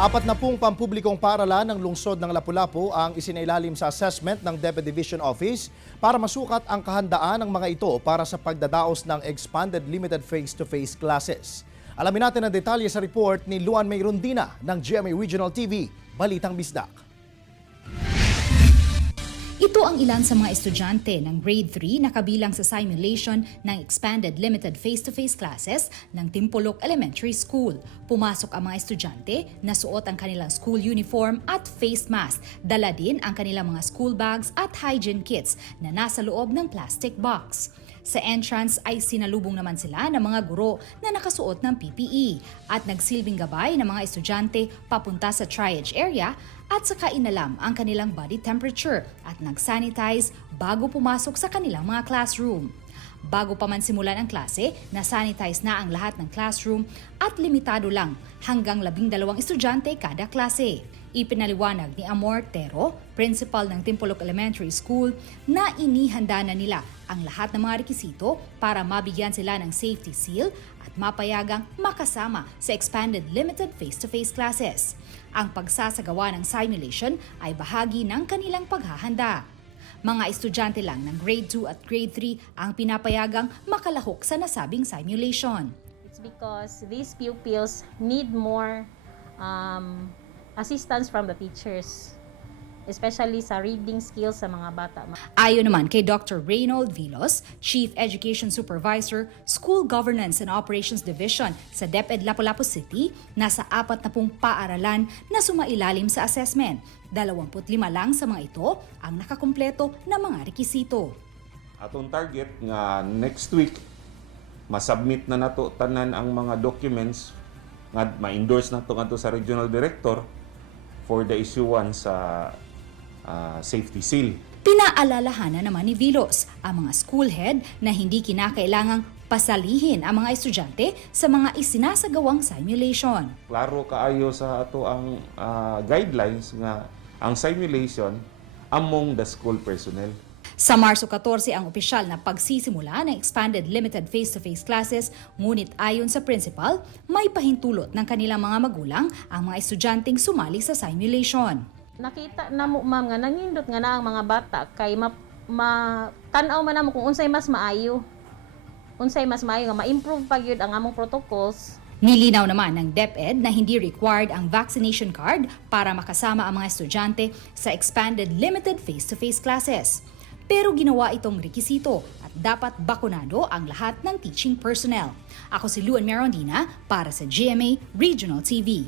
40 pampublikong paaralan ng lungsod ng Lapu-lapu ang isinailalim sa assessment ng DEPED Division Office para masukat ang kahandaan ng mga ito para sa pagdadaos ng expanded limited face-to-face classes. Alamin natin ang detalye sa report ni Luan May Rondina ng GMA Regional TV, Balitang Bisdak. Ito ang ilan sa mga estudyante ng grade 3 na kabilang sa simulation ng expanded limited face-to-face classes ng Timpolok Elementary School. Pumasok ang mga estudyante na suot ang kanilang school uniform at face mask. Dala din ang kanilang mga school bags at hygiene kits na nasa loob ng plastic box. Sa entrance ay sinalubong naman sila ng mga guro na nakasuot ng PPE at nagsilbing gabay ng mga estudyante papunta sa triage area at saka inalam ang kanilang body temperature at nag-sanitize bago pumasok sa kanilang mga classroom. Bago pa man simulan ang klase, na-sanitize na ang lahat ng classroom at limitado lang hanggang 12 estudyante kada klase. Ipinaliwanag ni Amor Tero, principal ng Timpolok Elementary School, na inihanda na nila ang lahat ng mga rekisito para mabigyan sila ng safety seal at mapayagang makasama sa expanded limited face-to-face classes. Ang pagsasagawa ng simulation ay bahagi ng kanilang paghahanda. Mga estudyante lang ng grade 2 at grade 3 ang pinapayagang makalahok sa nasabing simulation. It's because these pupils need more assistance from the teachers, especially sa reading skills sa mga bata. Ayon naman kay Dr. Reynold Vilos, Chief Education Supervisor, School Governance and Operations Division sa DEPED Lapu-lapu City, nasa 40 paaralan na sumailalim sa assessment. 25 lang sa mga ito ang nakakumpleto na mga rekisito. Atong target nga next week masubmit na nato tanan ang mga documents nga ma-endorse nato ngadto sa regional director for the issuance sa safety seal. Pinaalalahanan naman ni Vilos ang mga school head na hindi kinakailangang pasalihin ang mga estudyante sa mga isinasagawang simulation. Klaro kaayo sa ato ang guidelines nga ang simulation among the school personnel. Sa Marso 14 ang opisyal na pagsisimula ng expanded limited face-to-face classes, ngunit ayon sa principal, may pahintulot ng kanilang mga magulang ang mga estudyanteng sumali sa simulation. Nakita na mo, ma'am, nga nangindot nga na ang mga bata kay tanaw man namo kung unsay mas maayo. Unsay mas maayo nga ma-improve pa gyud ang among protocols. Nilinaw naman ng DEPED na hindi required ang vaccination card para makasama ang mga estudyante sa expanded limited face-to-face classes. Pero ginawa itong rekisito at dapat bakunado ang lahat ng teaching personnel. Ako si Luan May Rondina para sa GMA Regional TV.